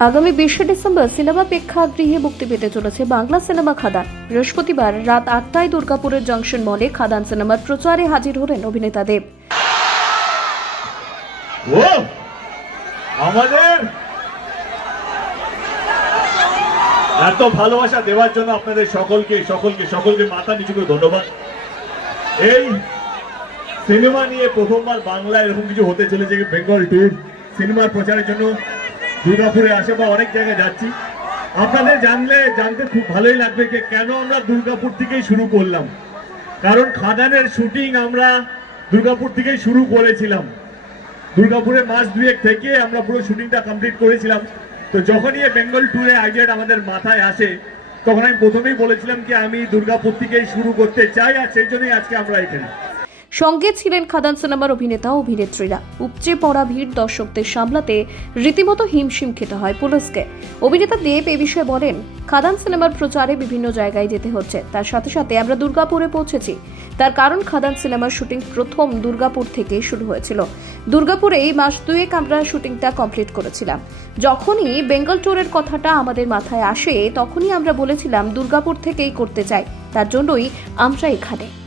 আগামী বিশে December cinema প্রেক্ষাগৃহে মুক্তি পেতে চলেছে বাংলা সিনেমা খাদান। বৃহস্পতিবার রাত আটটায় দুর্গাপুরের জংশন মলে খাদান সিনেমার প্রচারে হাজির হলেন অভিনেতা দেব। আমাদের! এত ভালোবাসা দেওয়ার জন্য আপনাদের সকলকে সকলকে সকলকে মাথা নিচু করে ধন্যবাদ। এই সিনেমা নিয়ে প্রথমবার বাংলা এরকম কিছু হতে চলেছে বেঙ্গল ট্যুর সিনেমার প্রচারের জন্য। দুর্গাপুরে আসে বা অনেক জায়গায় যাচ্ছি। আপনাদের জানলে, জানতে খুব ভালোই লাগবে যে কেন আমরা দুর্গাপুর থেকেই শুরু করলাম। কারণ খাদানের শুটিং আমরা দুর্গাপুর থেকেই শুরু করেছিলাম। দুর্গাপুরে মাস দুয়েক থেকে আমরা পুরো শুটিংটা কমপ্লিট করেছিলাম। তো যখনই বেঙ্গল ট্যুরে আইডিয়াটা আমাদের মাথায় আসে, তখন আমি প্রথমেই বলেছিলাম কি আমি দুর্গাপুর থেকেই শুরু করতে চাই আর সেই জন্যই আজকে আমরা এখানে। সঙ্গে ছিলেন খাদান সিনেমার অভিনেতা অভিনেত্রীরা। উপচে পড়া ভিড় দর্শকদের সামলাতে রীতিমতো হিমশিম খেতে হয় পুলিশকে। অভিনেতা দেব এ বিষয়ে বলেন, খাদান সিনেমার প্রচারে বিভিন্ন জায়গায় যেতে হচ্ছে। তার সাথে সাথে আমরা দুর্গাপুরে পৌঁছেছি। তার কারণ খাদান সিনেমার শুটিং প্রথম দুর্গাপুর থেকে শুরু হয়েছিল। দুর্গাপুরেই মাস দুয়েক আমরা শুটিংটা কমপ্লিট করেছিলাম। যখনই বেঙ্গল ট্যুরের কথাটা আমাদের মাথায় আসে, তখনই আমরা বলেছিলাম, দুর্গাপুর থেকেই করতে চাই। তার জন্যই আমরা এখানে।